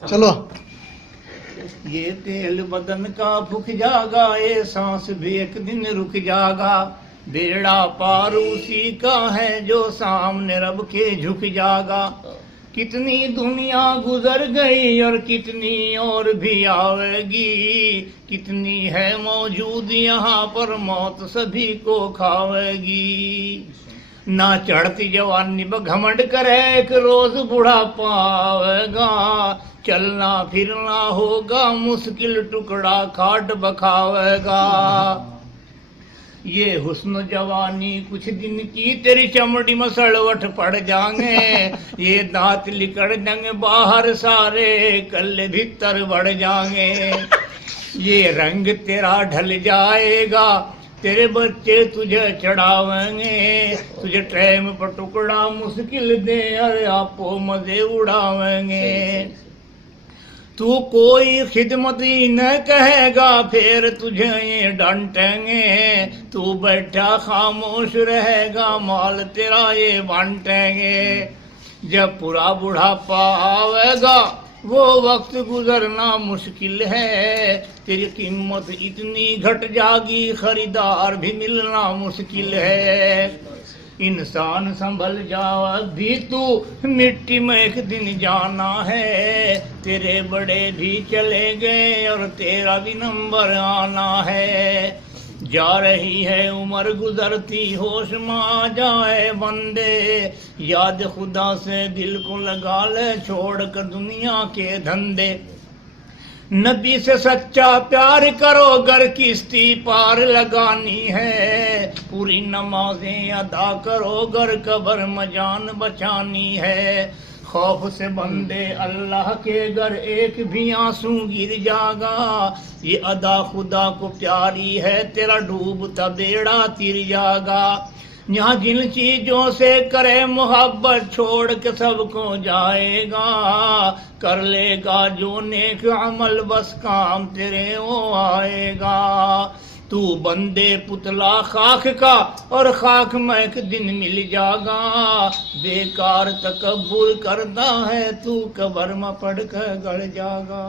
چلو یہ تیل بدن کا پھک جاگا، یہ سانس بھی ایک دن رک جاگا، بیڑا پار اسی کا ہے جو سامنے رب کے جھک جاگا۔ کتنی دنیا گزر گئی اور کتنی اور بھی آئے گی، کتنی ہے موجود یہاں پر موت سبھی کو کھاوے گی۔ نہ چڑھتی جوانی بگھمنڈ کرے، ایک روز بڑھاپا آئے گا، چلنا پھرنا ہوگا مشکل، ٹکڑا کھاٹ بکھاوے گا۔ یہ حسن جوانی کچھ دن کی، تیری چمڑی مسڑوٹ پڑ جائیں گے، یہ دانت لکڑ جائیں گے باہر سارے، کلے بھیتر بڑھ جائیں گے۔ یہ رنگ تیرا ڈھل جائے گا، تیرے بچے تجھے چڑھاویں گے، تجھے ٹریم پر ٹکڑا مشکل دے، ارے آپو مزے اڑاویں گے۔ تو کوئی خدمت ہی نہ کہے گا، پھر تجھے یہ ڈانٹیں گے، تو بیٹھا خاموش رہے گا، مال تیرا یہ بانٹیں گے۔ جب پورا بڑھاپا آئے گا وہ وقت گزرنا مشکل ہے، تیری قیمت اتنی گھٹ جاگی خریدار بھی ملنا مشکل ہے۔ انسان سنبھل جا اب بھی تو، مٹی میں ایک دن جانا ہے، تیرے بڑے بھی چلے گئے اور تیرا بھی نمبر آنا ہے۔ جا رہی ہے عمر گزرتی، ہوش میں آ جائے بندے، یاد خدا سے دل کو لگا لے، چھوڑ کر دنیا کے دھندے۔ نبی سے سچا پیار کرو، گر کشتی پار لگانی ہے، پوری نمازیں ادا کرو، گر قبر میں جان بچانی ہے۔ خوف سے بندے اللہ کے، گر ایک بھی آنسو گر جاگا، یہ ادا خدا کو پیاری ہے، تیرا ڈوبتا بیڑا تر جاگا۔ یہاں جن چیزوں سے کرے محبت، چھوڑ کے سب کو جائے گا، کر لے گا جو نیک عمل، بس کام تیرے وہ آئے گا۔ تو بندے پتلا خاک کا، اور خاک میں ایک دن مل جاگا، بیکار تکبر کرتا ہے تو، قبر میں پڑ کر گڑ جاگا۔